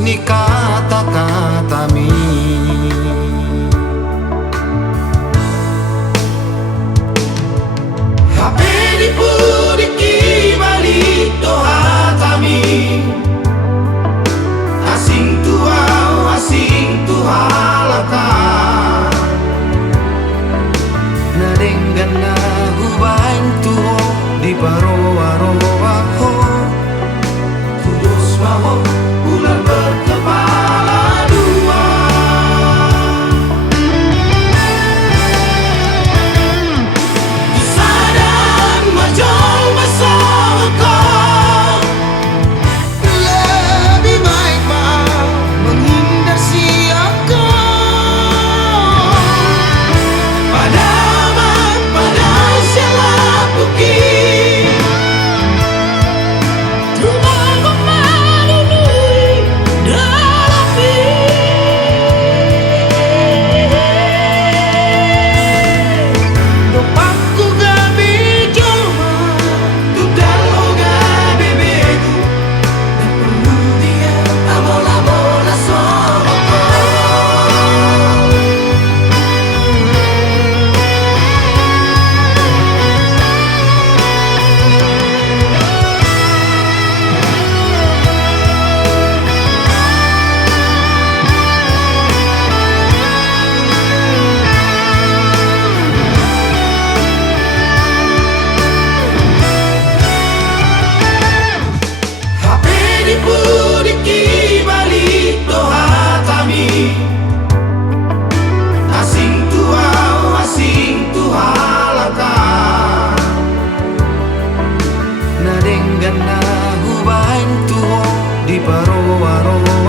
ni kata-katami. Hape di pudiki balik doa tami. Asing tua laka. Nadenggan na hubain tuho di paroa-roa ho. Kudus maho bulan berkepala dua. Disadang majol bersama kau. Lebih baik mau menghindar siaka. Pada sialah bukit. Pudiki balik doa tami. Asing tua laka. Nadenggan na hubain tuho di paroa-roa.